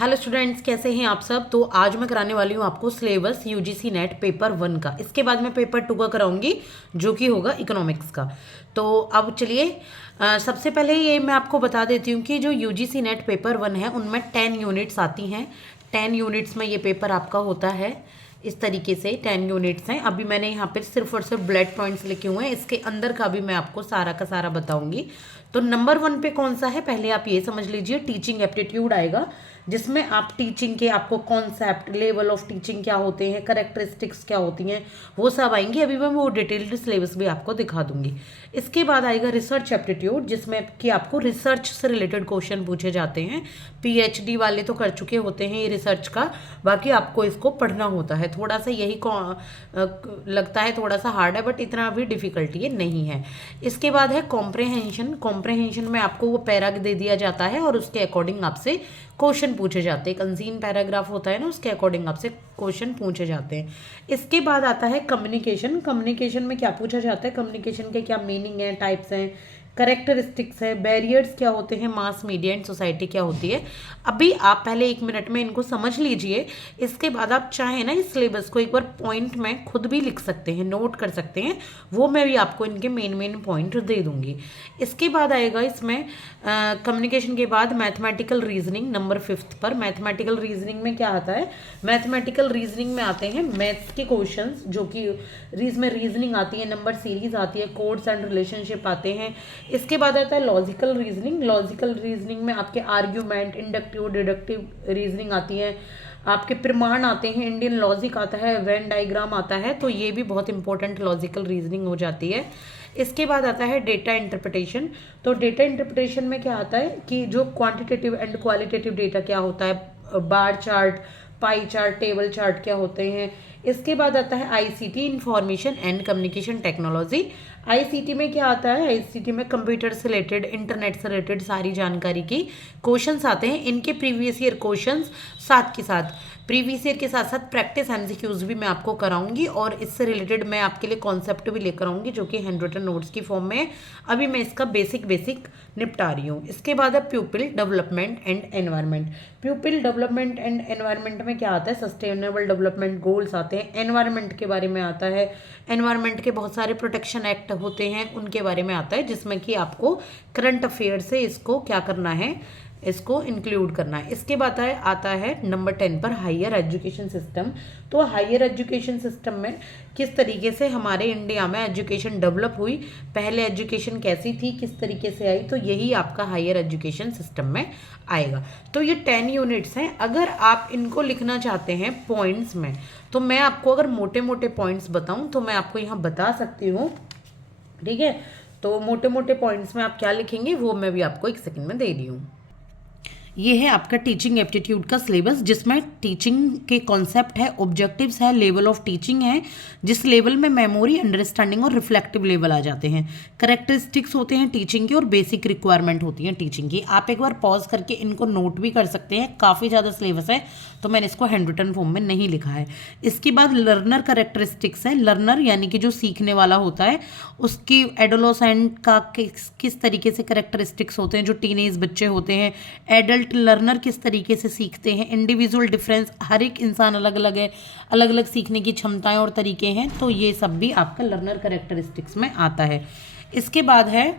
Hello students, कैसे हैं आप सब। तो आज मैं कराने वाली हूँ आपको सिलेबस यूजीसी नेट पेपर 1 का। इसके बाद मैं पेपर 2 का कराऊंगी जो कि होगा इकोनॉमिक्स का। तो अब चलिए सबसे पहले ये मैं आपको बता देती हूँ कि जो यूजीसी नेट पेपर 1 है उनमें 10 यूनिट्स आती हैं। 10 यूनिट्स में ये पेपर आपका होता है। इस तरीके से 10 यूनिट्स हैं। अभी मैंने यहाँ पे सिर्फ और सिर्फ बुलेट पॉइंट्स लिखे हुए हैं। इसके अंदर का भी मैं आपको सारा का सारा बताऊंगी। तो नंबर 1 पे कौन सा है, पहले आप ये समझ लीजिए। टीचिंग एप्टीट्यूड आएगा, जिसमें आप टीचिंग के आपको कॉन्सेप्ट, लेवल ऑफ टीचिंग क्या होते हैं, करेक्टरिस्टिक्स क्या होती हैं, वो सब आएंगी। अभी मैं वो डिटेल्ड सिलेबस भी आपको दिखा दूंगी। इसके बाद आएगा रिसर्च एप्टीट्यूड, जिसमें कि आपको रिसर्च से रिलेटेड क्वेश्चन पूछे जाते हैं। पीएचडी वाले तो कर चुके होते हैं ये रिसर्च का, बाकी आपको इसको पढ़ना होता है। थोड़ा सा यही लगता है थोड़ा सा हार्ड है, बट इतना भी डिफिकल्टी ये नहीं है। इसके बाद है कॉम्प्रहेंशन। कॉम्प्रहेंशन में आपको वो पैरा दे दिया जाता है और उसके अकॉर्डिंग आपसे क्वेश्चन पूछे जाते हैं। एक अनसीन पैराग्राफ होता है ना, उसके अकॉर्डिंग आपसे क्वेश्चन पूछे जाते हैं। इसके बाद आता है कम्युनिकेशन। कम्युनिकेशन में क्या पूछा जाता है, कम्युनिकेशन के क्या मीनिंग है, टाइप्स हैं, करेक्टरिस्टिक्स है, बैरियर्स क्या होते हैं, मास मीडिया एंड सोसाइटी क्या होती है। अभी आप पहले 1 मिनट में इनको समझ लीजिए। इसके बाद आप चाहें ना इस सिलेबस को एक बार पॉइंट में खुद भी लिख सकते हैं, नोट कर सकते हैं। वो मैं भी आपको इनके मेन मेन पॉइंट दे दूंगी। इसके बाद आएगा इसमें कम्युनिकेशन के बाद मैथमेटिकल रीजनिंग नंबर 5 पर। मैथमेटिकल रीजनिंग में क्या आता है, मैथमेटिकल रीजनिंग में आते हैं मैथ्स के क्वेश्चंस, जो कि में रीजनिंग आती है, नंबर सीरीज आती है, कोड्स एंड रिलेशनशिप आते हैं। इसके बाद आता है लॉजिकल रीजनिंग। लॉजिकल रीजनिंग में आपके आर्ग्यूमेंट, इंडक्टिव, डिडक्टिव रीजनिंग आती है, आपके प्रमाण आते हैं, इंडियन लॉजिक आता है, वेन डायग्राम आता है। तो ये भी बहुत इंपॉर्टेंट लॉजिकल रीजनिंग हो जाती है। इसके बाद आता है डेटा इंटरप्रिटेशन। तो डेटा इंटरप्रिटेशन में क्या आता है कि जो क्वांटिटेटिव एंड क्वालिटेटिव डेटा क्या होता है, bar chart, pie chart, table chart क्या होते हैं। इसके बाद आता है ICT, information and communication technology. ICT में क्या आता है, आईसीटी में कंप्यूटर से रिलेटेड, इंटरनेट से रिलेटेड सारी जानकारी की क्वेश्चंस आते हैं। इनके प्रीवियस ईयर क्वेश्चंस साथ के साथ, प्रीवियस ईयर के साथ साथ प्रैक्टिस एमसीक्यूज भी मैं आपको कराऊंगी, और इससे रिलेटेड मैं आपके लिए कॉन्सेप्ट भी लेकर आऊंगी जो कि हैंड रिटन नोट्स की फॉर्म में है। अभी मैं इसका बेसिक निपटा रही हूँ। इसके बाद है प्यूपिल development and environment. प्यूपिल development and environment में क्या आता है, सस्टेनेबल डेवलपमेंट गोल्स आते हैं, एनवायरनमेंट के बारे में आता है, एनवायरनमेंट के बहुत सारे प्रोटेक्शन एक्ट होते हैं उनके बारे में आता है, जिसमें कि आपको करंट अफेयर से इसको क्या करना है, इसको इंक्लूड करना है। इसके बाद आता है नंबर 10 पर हायर एजुकेशन सिस्टम। तो हायर एजुकेशन सिस्टम में किस तरीके से हमारे इंडिया में एजुकेशन डेवलप हुई, पहले एजुकेशन कैसी थी, किस तरीके से आई, तो यही आपका हायर एजुकेशन सिस्टम में आएगा। तो ये 10 यूनिट्स हैं। अगर आप इनको लिखना चाहते हैं पॉइंट्स में, तो मैं आपको अगर मोटे मोटे पॉइंट्स बताऊं तो मैं आपको यहाँ बता सकती हूँ, ठीक है। तो मोटे मोटे पॉइंट्स में आप क्या लिखेंगे वो मैं भी आपको 1 सेकंड में दे रही हूँ। ये है आपका टीचिंग एप्टीट्यूड का सिलेबस, जिसमें टीचिंग के कॉन्सेप्ट है, ऑब्जेक्टिव्स है, लेवल ऑफ टीचिंग है, जिस लेवल में मेमोरी, अंडरस्टैंडिंग और रिफ्लेक्टिव लेवल आ जाते हैं। करेक्टरिस्टिक्स होते हैं टीचिंग के, और बेसिक रिक्वायरमेंट होती हैं टीचिंग की। आप एक बार पॉज करके इनको नोट भी कर सकते हैं। काफ़ी ज़्यादा सिलेबस है तो मैंने इसको हैंड रिटन फॉर्म में नहीं लिखा है। इसके बाद लर्नर करेक्टरिस्टिक्स है। लर्नर यानी कि जो सीखने वाला होता है, उसकी एडोलोसेंट का किस तरीके से करेक्टरिस्टिक्स होते हैं, जो टीनेज बच्चे होते हैं, एडल्ट लर्नर किस तरीके से सीखते हैं, इंडिविजुअल डिफरेंस, हर एक इंसान अलग अलग है, अलग अलग सीखने की क्षमताएं और तरीके हैं। तो ये सब भी आपका लर्नर करेक्टरिस्टिक्स में आता है। इसके बाद है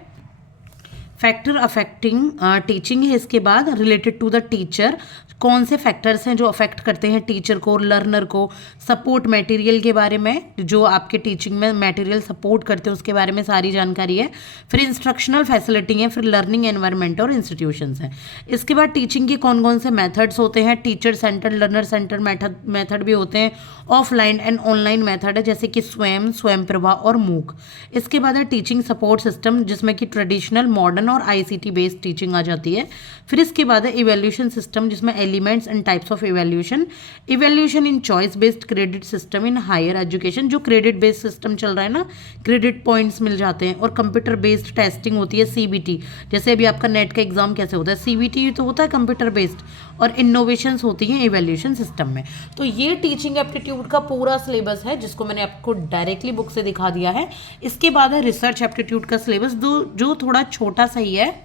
फैक्टर अफेक्टिंग टीचिंग है। इसके बाद रिलेटेड टू द टीचर, कौन से फैक्टर्स हैं जो अफेक्ट करते हैं टीचर को, लर्नर को। सपोर्ट मटेरियल के बारे में, जो आपके टीचिंग में मटेरियल सपोर्ट करते हैं उसके बारे में सारी जानकारी है। फिर इंस्ट्रक्शनल फैसिलिटी है, फिर लर्निंग एनवायरनमेंट और इंस्टीट्यूशंस हैं। इसके बाद टीचिंग के कौन कौन से मेथड्स होते हैं, teacher centred, learner centred method भी होते हैं, ऑफलाइन एंड ऑनलाइन मेथड है, जैसे कि स्वयं प्रभा और मूक। इसके बाद है टीचिंग सपोर्ट सिस्टम, जिसमें कि ट्रेडिशनल, मॉडर्न और आईसीटी बेस्ड टीचिंग आ जाती है। फिर इसके बाद है इवैल्यूएशन सिस्टम, जिसमें elements and types of evaluation in choice based credit system in higher education. जो क्रेडिट बेस्ड सिस्टम चल रहा है ना, क्रेडिट पॉइंट्स मिल जाते हैं, और कंप्यूटर बेस्ड टेस्टिंग होती है, सीबीटी। जैसे अभी आपका नेट का एग्जाम कैसे होता है, सीबीटी तो होता है कंप्यूटर बेस्ड, और इनोवेशंस होती हैं इवैल्यूएशन सिस्टम में। तो ये टीचिंग एप्टीट्यूड का पूरा सिलेबस है, जिसको मैंने आपको डायरेक्टली बुक से दिखा दिया है। इसके बाद है रिसर्च एप्टीट्यूड का सिलेबस, जो थोड़ा छोटा सा ही है।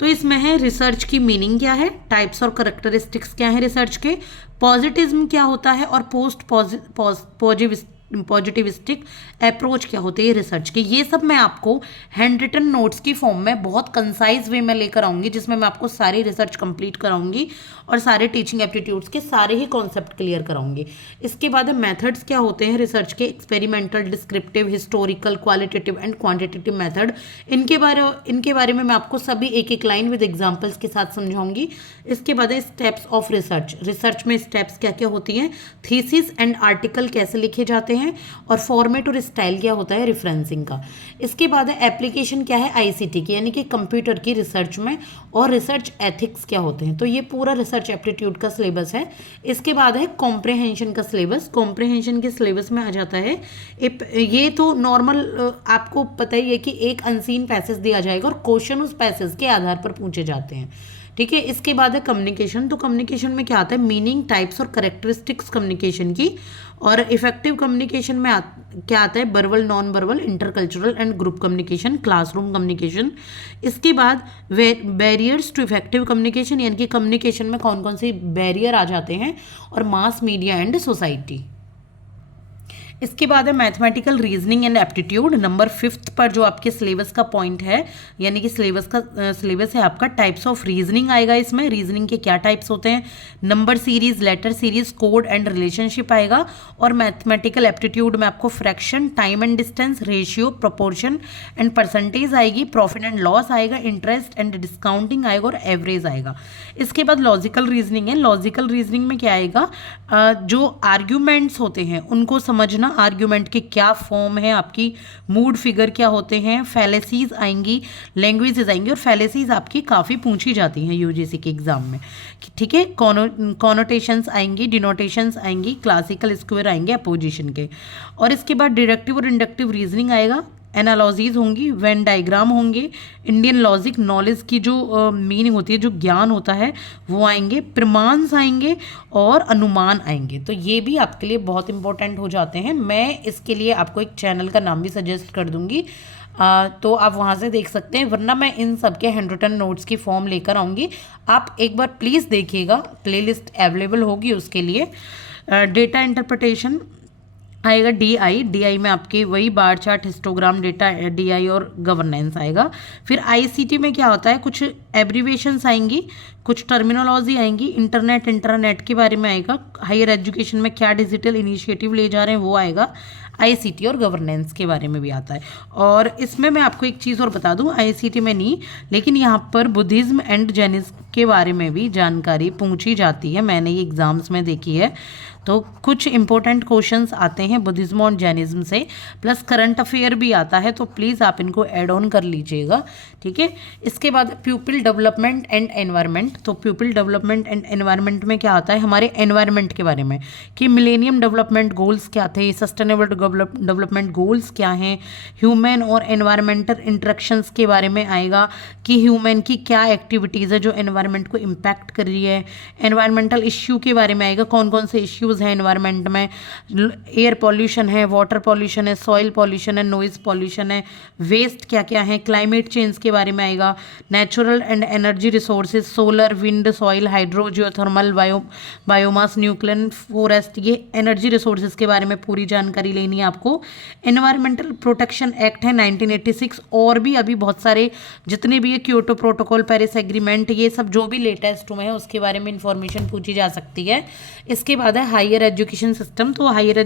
तो इसमें है रिसर्च की मीनिंग क्या है, टाइप्स और करेक्टरिस्टिक्स क्या है रिसर्च के, पॉजिटिज्म क्या होता है और पॉजिटिविस्टिक अप्रोच क्या होती है रिसर्च के। ये सब मैं आपको हैंड रिटन नोट्स की फॉर्म में बहुत कंसाइज वे में लेकर आऊंगी, जिसमें मैं आपको सारी रिसर्च कंप्लीट कराऊंगी और सारे टीचिंग एप्टीट्यूड्स के सारे ही कॉन्सेप्ट क्लियर कराऊंगी। इसके बाद मेथड्स क्या होते हैं रिसर्च के, experimental, descriptive, historical, qualitative and quantitative method, इनके बारे में मैं आपको सभी एक एक लाइन विद एग्जांपल्स के साथ समझाऊंगी। इसके बाद है स्टेप्स ऑफ रिसर्च, रिसर्च में स्टेप्स क्या क्या होती हैं, थीसिस एंड आर्टिकल कैसे लिखे जाते हैं, और फॉर्मेट और स्टाइल क्या होता है रेफरेंसिंग का। इसके बाद है एप्लीकेशन क्या है आईसीटी की, यानी कि कंप्यूटर की रिसर्च में, और रिसर्च एथिक्स क्या होते हैं। तो ये पूरा रिसर्च एप्टीट्यूड का सिलेबस है। इसके बाद है कॉम्प्रिहेंशन का सिलेबस, कॉम्प्रिहेंशन के सिलेबस में आ जाता है ये तो नॉर्मल आपको पता ही है कि एक अनसीन पैसेज दिया जाएगा और क्वेश्चन उस पैसेज के आधार पर पूछे जाते हैं, ठीक है। इसके बाद है कम्युनिकेशन, तो कम्युनिकेशन में क्या आता है, मीनिंग, टाइप्स और करेक्टरिस्टिक्स कम्युनिकेशन की, और इफेक्टिव कम्युनिकेशन में क्या आता है, verbal, non verbal, intercultural and group communication, classroom communication. इसके बाद बैरियर्स टू इफेक्टिव कम्युनिकेशन, यानी कि कम्युनिकेशन में कौन कौन से बैरियर आ जाते हैं, और मास मीडिया एंड सोसाइटी। इसके बाद है mathematical reasoning and aptitude, number 5 पर जो आपके सिलेबस का पॉइंट है, यानी कि सिलेबस है आपका, टाइप्स ऑफ रीजनिंग आएगा इसमें, रीजनिंग के क्या टाइप्स होते हैं, number series, letter series, code and relationship आएगा, और मैथमेटिकल एप्टीट्यूड में आपको fraction, time and distance, ratio, proportion and percentage आएगी, प्रॉफिट एंड लॉस आएगा, इंटरेस्ट एंड डिस्काउंटिंग आएगा, और एवरेज आएगा। इसके बाद लॉजिकल रीजनिंग है, लॉजिकल रीजनिंग में क्या आएगा, जो आर्ग्यूमेंट्स होते हैं उनको समझना, आर्ग्यूमेंट के क्या फॉर्म है, आपकी मूड फिगर क्या होते हैं, फैलेसीज आएंगी, लैंग्वेजेस आएंगी, और फैलेसीज आपकी काफ़ी पूछी जाती हैं यूजीसी के एग्जाम में, ठीक है। कॉनोटेशंस आएंगी, डिनोटेशंस आएंगी, क्लासिकल स्क्वायर आएंगे अपोजिशन के, और इसके बाद डिडक्टिव और इंडक्टिव रीजनिंग आएगा, एनालॉजीज होंगी, वेन डायग्राम होंगे, इंडियन लॉजिक, नॉलेज की जो मीनिंग होती है, जो ज्ञान होता है वो आएंगे, प्रमाण्स आएंगे, और अनुमान आएंगे। तो ये भी आपके लिए बहुत इंपॉर्टेंट हो जाते हैं। मैं इसके लिए आपको एक चैनल का नाम भी सजेस्ट कर दूंगी, तो आप वहाँ से देख सकते हैं, वरना मैं इन सब के हैंड रिटन नोट्स की फॉर्म लेकर आऊँगी। आप एक बार प्लीज़ देखिएगा, प्लेलिस्ट अवेलेबल होगी उसके लिए। डेटा इंटरप्रिटेशन आएगा, डीआई में आपके वही bar chart, histogram, data, DI और गवर्नेंस आएगा। फिर आईसीटी में क्या होता है, कुछ एब्रीवेशंस आएंगी, कुछ टर्मिनोलॉजी आएंगी, इंटरनेट के बारे में आएगा, हायर एजुकेशन में क्या डिजिटल इनिशिएटिव ले जा रहे हैं वो आएगा, आईसीटी और गवर्नेंस के बारे में भी आता है। और इसमें मैं आपको एक चीज़ और बता दूं, आईसीटी में नहीं, लेकिन यहाँ पर बुद्धिज्म एंड जैनिज्म के बारे में भी जानकारी पूछी जाती है, मैंने ये एग्जाम्स में देखी है। तो कुछ इंपॉर्टेंट क्वेश्चंस आते हैं बुद्धिज्म और जैनिज्म से, प्लस करंट अफेयर भी आता है, तो प्लीज़ आप इनको ऐड ऑन कर लीजिएगा, ठीक है। इसके बाद प्यूपिल डेवलपमेंट एंड एनवायरनमेंट, तो प्यूपिल डेवलपमेंट एंड एनवायरनमेंट में क्या आता है, हमारे एनवायरनमेंट के बारे में, कि मिलेनियम डेवलपमेंट गोल्स क्या थे, सस्टेनेबल डेवलपमेंट गोल्स क्या हैं, ह्यूमन और एनवायरमेंटल इंटरेक्शंस के बारे में आएगा, कि ह्यूमन की क्या एक्टिविटीज़ है जो एनवायरनमेंट को इम्पैक्ट कर रही है, एनवायरमेंटल इश्यू के बारे में आएगा, कौन कौन से इश्यूज़ हैं एनवायरनमेंट में, एयर पॉल्यूशन है, वाटर पॉल्यूशन है, सॉइल पॉल्यूशन है, नॉइज पॉल्यूशन है, वेस्ट क्या क्या है, क्लाइमेट चेंज के बारे में आएगा, natural and energy resources, solar, wind, soil, hydro, geothermal, biomass, nuclear, forest, ये एनर्जी रिसोर्सेज के बारे में पूरी जानकारी लेनी है आपको। एनवायरमेंटल प्रोटेक्शन एक्ट है 1986, और भी अभी बहुत सारे जितने भी है, क्योटो प्रोटोकॉल, पेरिस एग्रीमेंट, ये सब जो भी लेटेस्ट हुए हैं उसके बारे में इंफॉर्मेशन पूछी जा सकती है। इसके बाद है हायर एजुकेशन सिस्टम, तो हायर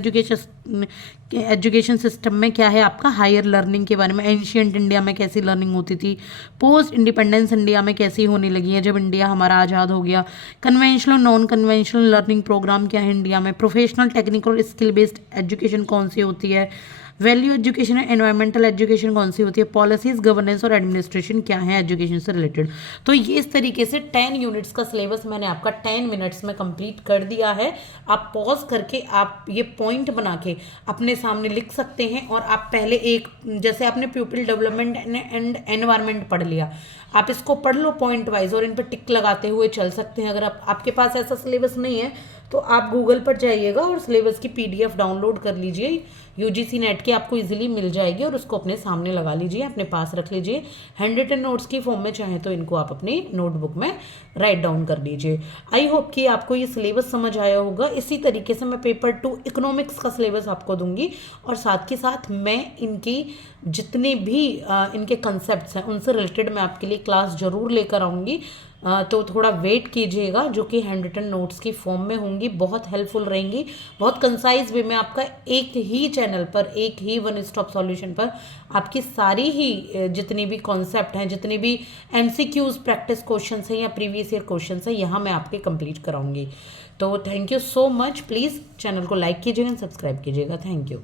एजुकेशन सिस्टम में क्या है आपका, हायर लर्निंग के बारे में, एंशियंट इंडिया में कैसी लर्निंग होती थी, पोस्ट इंडिपेंडेंस इंडिया में कैसी होने लगी है जब इंडिया हमारा आज़ाद हो गया, conventional non conventional learning program क्या है इंडिया में, professional, technical, skill based education कौन सी होती है, वैल्यू एजुकेशन है, एनवायरमेंटल एजुकेशन कौन सी होती है, पॉलिसीज, गवर्नेंस और एडमिनिस्ट्रेशन क्या है एजुकेशन से रिलेटेड। तो ये इस तरीके से 10 यूनिट्स का सिलेबस मैंने आपका 10 मिनट्स में कंप्लीट कर दिया है। आप पॉज करके आप ये पॉइंट बना के अपने सामने लिख सकते हैं, और आप पहले एक, जैसे आपने प्यूपिल डेवलपमेंट एंड एनवायरनमेंट पढ़ लिया, आप इसको पढ़ लो पॉइंट वाइज और इन पर टिक लगाते हुए चल सकते हैं। अगर आपके पास ऐसा सिलेबस नहीं है तो आप गूगल पर जाइएगा और सिलेबस की PDF डाउनलोड कर लीजिए, यूजीसी नेट की आपको इजीली मिल जाएगी और उसको अपने सामने लगा लीजिए, अपने पास रख लीजिए। हैंड रिटन नोट्स की फॉर्म में चाहें तो इनको आप अपनी नोटबुक में राइट डाउन कर लीजिए। आई होप कि आपको ये सिलेबस समझ आया होगा। इसी तरीके से मैं पेपर 2 इकोनॉमिक्स का सिलेबस आपको दूंगी और साथ के साथ मैं इनकी जितने भी इनके कंसेप्ट्स हैं उनसे रिलेटेड मैं आपके लिए क्लास ज़रूर लेकर आऊँगी। तो थोड़ा वेट कीजिएगा, जो कि हैंड रिटन नोट्स की फॉर्म में होंगी, बहुत हेल्पफुल रहेंगी, बहुत कंसाइज वे में आपका एक ही चैनल पर, एक ही वन स्टॉप सॉल्यूशन पर आपकी सारी ही जितनी भी कॉन्सेप्ट हैं, जितने भी MCQs प्रैक्टिस क्वेश्चंस हैं या प्रीवियस ईयर क्वेश्चंस हैं, यहाँ मैं आपके कंप्लीट कराऊंगी। तो thank you so much. Please channel को लाइक कीजिएगा, सब्सक्राइब कीजिएगा। Thank you.